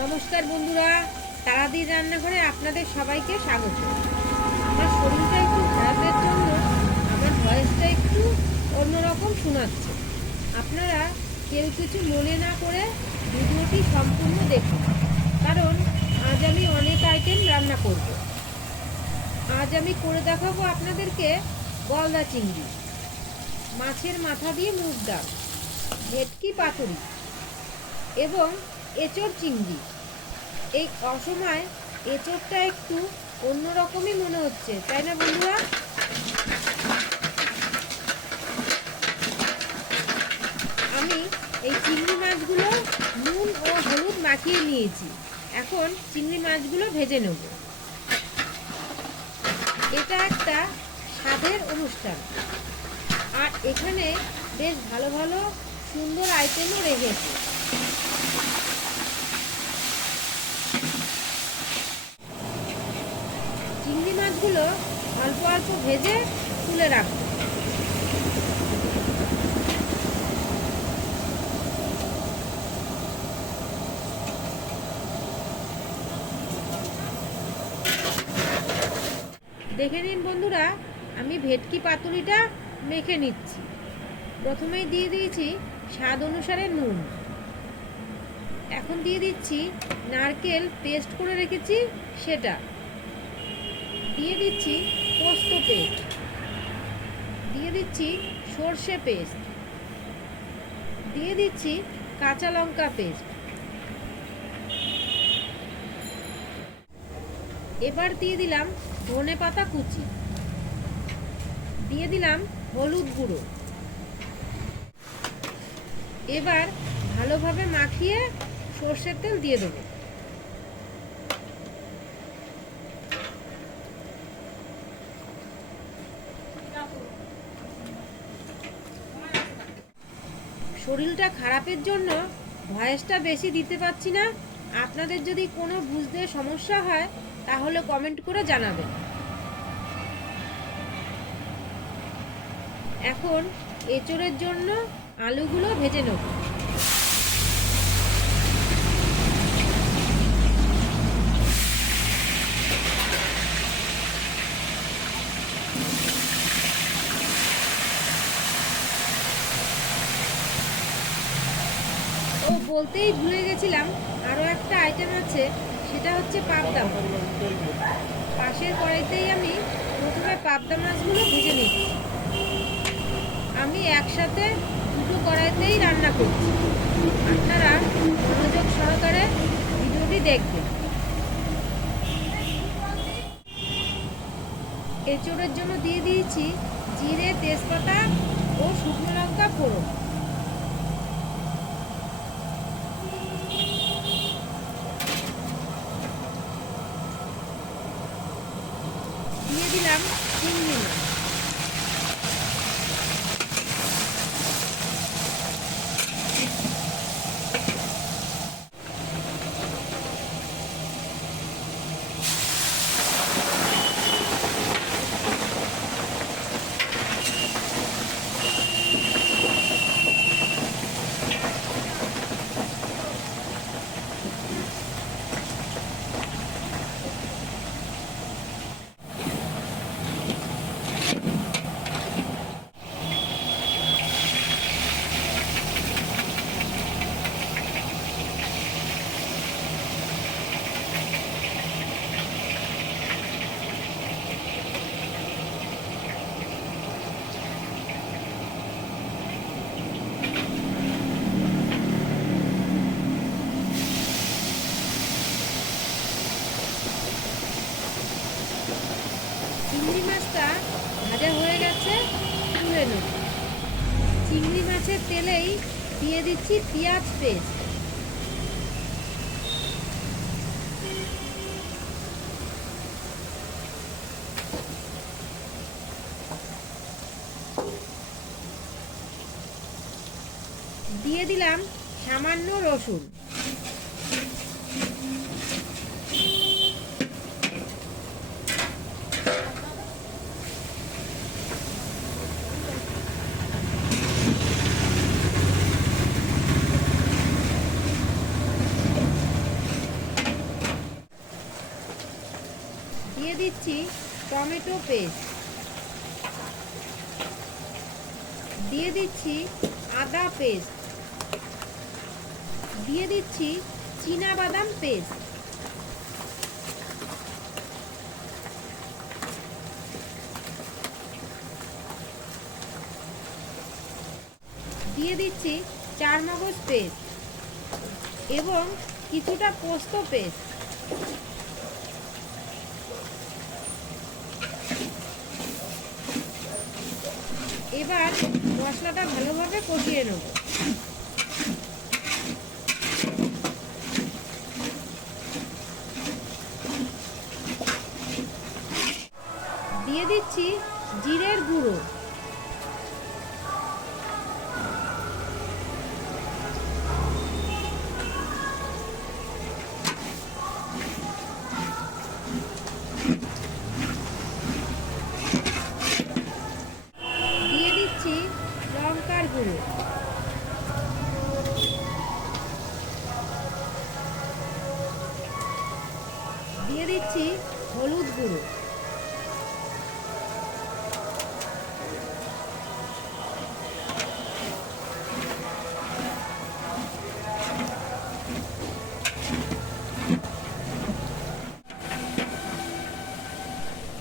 নমস্কার বন্ধুরা, তারাদির রান্নাঘরে আপনাদের সবাইকে স্বাগত। আমার শরীরটা একটু খারাপের জন্য, আমার ভয়েসটা একটু অন্যরকম শোনাচ্ছে। আপনারা কেউ কিছু মনে না করে ভিডিওটি সম্পূর্ণ দেখুন, কারণ আজ আমি অনেক আইটেম রান্না করব। আজ আমি করে দেখাবো আপনাদেরকে গলদা চিংড়ি, মাছের মাথা দিয়ে মুগ ডাল, ভেটকি পাতুরি এবং এঁচড় চিংড়ি। এই অসময় এঁচড়টা একটু অন্যরকমই মনে হচ্ছে, তাই না বন্ধুরা? আমি এই চিংড়ি মাছগুলো নুন ও হলুদ মাখিয়ে নিয়েছি। এখন চিংড়ি মাছগুলো ভেজে নেব। এটা একটা স্বাদের অনুষ্ঠান। আর এখানে বেশ ভালো ভালো সুন্দর আইটেমও রেখেছে চিংড়ি মাছগুলো অল্প অল্প ভেজে তুলে রাখব। দেখে নিন বন্ধুরা, আমি ভেটকি পাতুরিটা মেখে নিচ্ছি। প্রথমেই দিয়ে দিয়েছি স্বাদ অনুসারে নুন। এখন দিয়ে দিচ্ছি নারকেল পেস্ট করে রেখেছি সেটা। দিয়ে দিচ্ছি পোস্ত পেস্ট। দিয়ে দিচ্ছি সর্ষে পেস্ট। দিয়ে দিচ্ছি কাঁচা লঙ্কা পেস্ট। এবার দিয়ে দিলাম ধনে পাতা কুচি। দিয়ে দিলাম হলুদ গুঁড়ো। এবার ভালোভাবে মাখিয়ে সর্ষের তেল দিয়ে দেবো। শরীরটা খারাপের জন্য ভয়েসটা বেশি দিতে পারছি না। আপনাদের যদি কোনো বুঝতে সমস্যা হয়, তাহলে কমেন্ট করে জানাবেন। এখন এঁচড়ের জন্য আলুগুলো ভেজে নেব ও বলতেই ভুলে গেছিলাম আরও একটা আইটেম আছে, সেটা হচ্ছে পাবদা। পাশের কড়াইতেই আমি প্রথমে পাবদা মাছগুলো ভেজে নিচ্ছি আমি একসাথে দুটো কড়াইতেই রান্না করছি। আপনারা মনোযোগ সহকারে ভিডিওটি দেখবেন। এঁচড়ের জন্য দিয়ে দিয়েছি জিরে, তেজপাতা ও শুকনো লঙ্কা ফোড়ন দিয়ে দিলাম চিংড়ি মাছ চিংড়ি মাছটা ভাজা হয়ে গেছে, তুলে নেব। চিংড়ি মাছের তেলেই দিয়ে দিচ্ছি পেঁয়াজ পেস্ট। দিয়ে দিলাম সামান্য রসুন দিয়ে দিচ্ছি টমেটো পেস্ট। দিয়ে দিচ্ছি আদা পেস্ট। দিয়ে দিচ্ছি চীনা বাদাম পেস্ট। দিয়ে দিচ্ছি চার মগজ পেস্ট এবং কিছুটা পোস্ত পেস্ট। এবার মশলাটা ভালোভাবে কষিয়ে নেব। দিয়ে দিচ্ছি জিরের গুঁড়ো। দিয়ে দিচ্ছি হলুদ গুঁড়ো।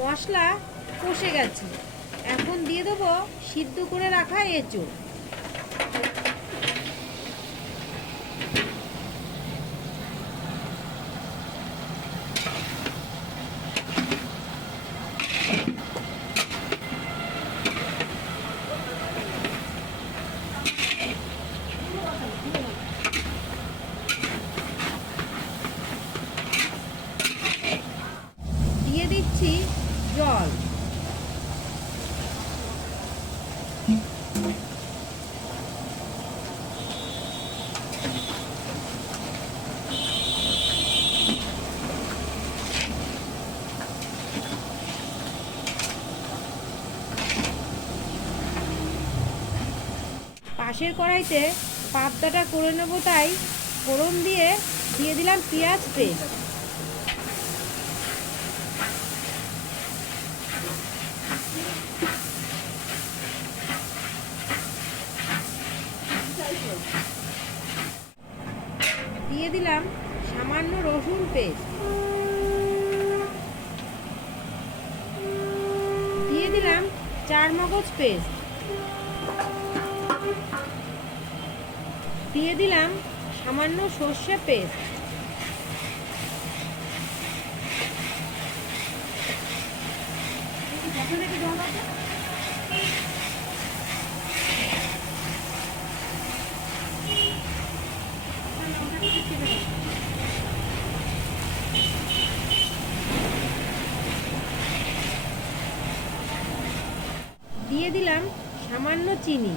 মশলা কষে গেছে। এখন দিয়ে দেবো সিদ্ধ করে রাখা এঁচোড় দিয়ে দিচ্ছি জল পাশের কড়াইতে পাবদাটা করে নেব তাই, ফোড়ন দিয়ে দিয়ে দিলাম পেঁয়াজ পেস্ট। দিয়ে দিলাম সামান্য রসুন পেস্ট। দিয়ে দিলাম চার মগজ পেস্ট। দিয়ে দিলাম সামান্য সর্ষে পেস্ট। দিয়ে দিলাম সামান্য চিনি।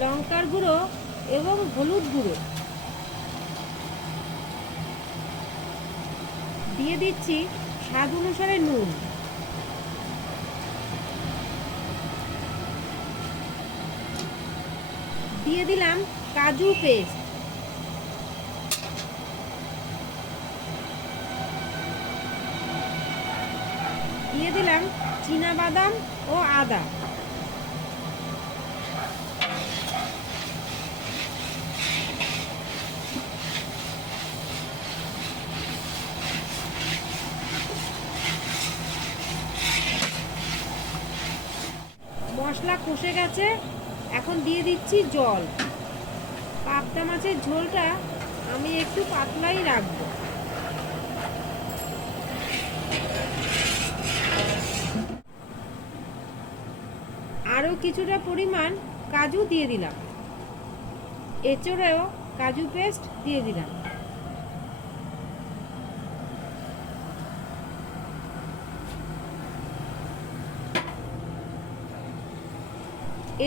লঙ্কার গুঁড়ো এবং হলুদ গুঁড়ো। দিয়ে দিচ্ছি স্বাদ অনুসারে নুন। দিয়ে দিলাম কাজু পেস্ট। দিয়ে দিলাম চীনা বাদাম ও আদা মশলা কষে গেছে এখন দিয়ে দিচ্ছি জল। পাবদা মাছের ঝোলটা আমি একটু পাতলাই রাখব। আরও কিছুটা পরিমাণ কাজু দিয়ে দিলাম। এচড়েও কাজু পেস্ট দিয়ে দিলাম।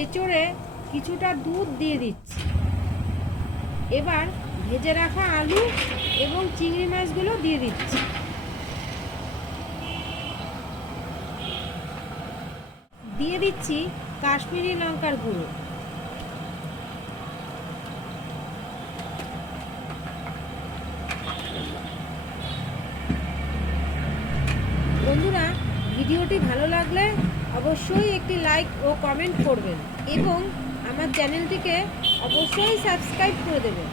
এচড়ে কিছুটা দুধ দিয়ে দিচ্ছি। এবার ভেজে রাখা আলু এবং চিংড়ি মাছগুলো দিয়ে দিচ্ছি। দিয়ে দিচ্ছি কাশ্মীরি লঙ্কার গুঁড়ো। ভিডিওটি ভালো লাগলে অবশ্যই একটি লাইক ও কমেন্ট করবেন এবং আমার চ্যানেলটিকে অবশ্যই সাবস্ক্রাইব করে দেবেন।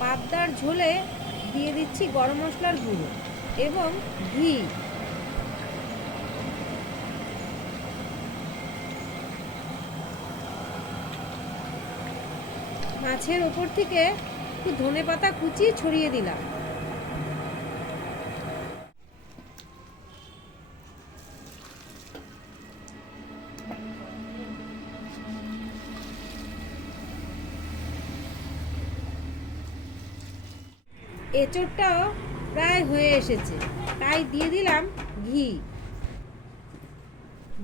পাবদার ঝোলে দিয়ে দিচ্ছি গরম মশলার গুঁড়ো এবং ঘি। মাছের ওপর থেকে একটু ধনে পাতা কুচিয়ে ছড়িয়ে দিলাম। এঁচোড়টাও প্রায় হয়ে এসেছে, তাই দিয়ে দিলাম ঘি।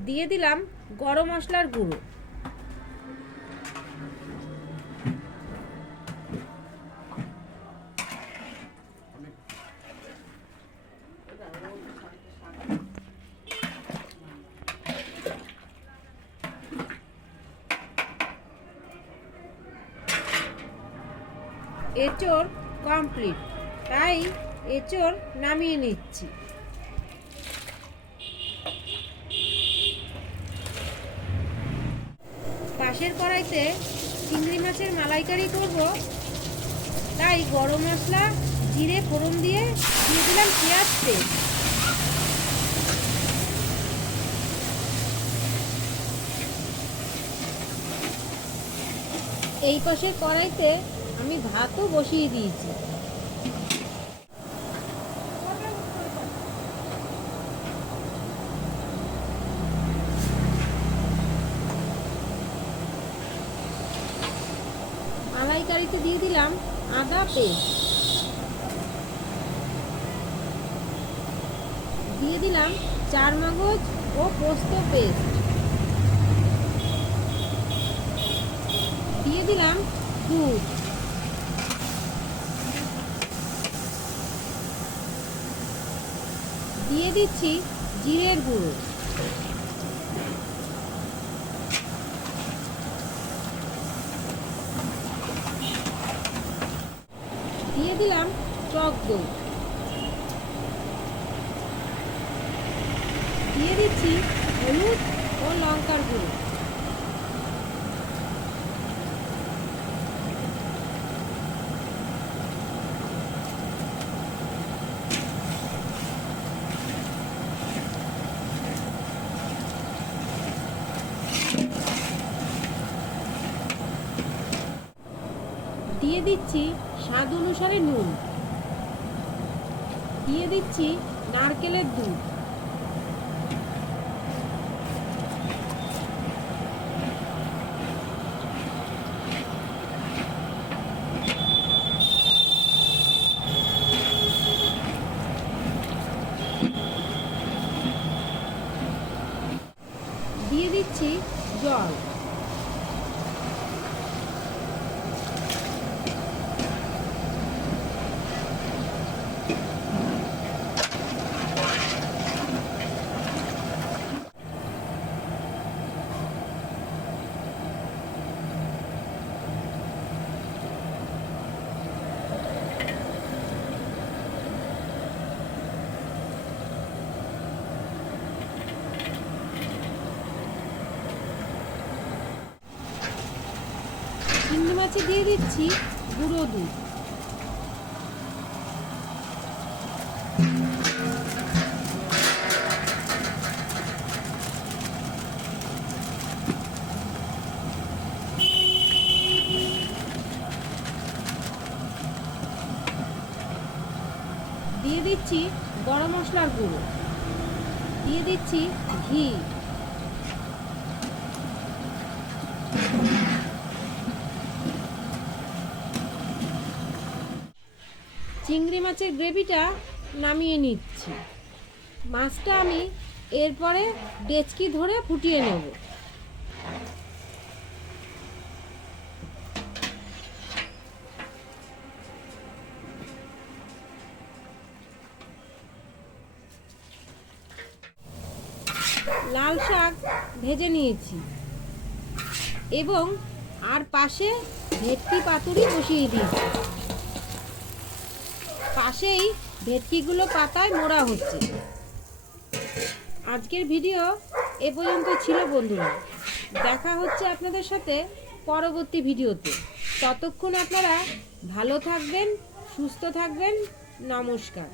দিয়ে দিলাম গরম মশলার গুঁড়ো। এঁচোড় কমপ্লিট তাই এঁচোড় নামিয়ে নিচ্ছি। পাশের কড়াইতে চিংড়ি মাছের মালাইকারি করব। তাই গরম মশলা, জিরে, ফোড়ন দিয়ে দিয়ে দিলাম পেঁয়াজ এই পাশের কড়াইতে আমি ভাতও বসিয়ে দিয়েছি। মালাইকারিতে দিয়ে দিলাম আদা পেস্ট। দিয়ে দিলাম চার মগজ ও পোস্ত পেস্ট। দিয়ে দিলাম দুধ দিয়ে দিচ্ছি জিরের গুঁড়ো। দিয়ে দিলাম টক দই। দিয়ে দিচ্ছি হলুদ ও লঙ্কার গুঁড়ো দিয়ে দিচ্ছি স্বাদ অনুসারে নুন। দিয়ে দিচ্ছি নারকেলের দুধ। দিয়ে দিচ্ছি জল। চিংড়ি মাছে দিয়ে দিচ্ছি গুঁড়ো দুধ। দিয়ে দিচ্ছি গরম মশলার গুঁড়ো। দিয়ে দিচ্ছি ঘি। চিংড়ি মাছের গ্রেভিটা নামিয়ে নিচ্ছি। মাছটা আমি এরপরে ডেচকি ধরে ফুটিয়ে নেব। লাল শাক ভেজে নিয়েছি এবং আর পাশে ভেটকি পাতুরি বসিয়ে দিয়েছি। পাশেই ভেটকিগুলো পাতায় মোড়া হচ্ছে। আজকের ভিডিও এ পর্যন্ত ছিল বন্ধুরা। দেখা হচ্ছে আপনাদের সাথে পরবর্তী ভিডিওতে। ততক্ষণ আপনারা ভালো থাকবেন, সুস্থ থাকবেন। নমস্কার।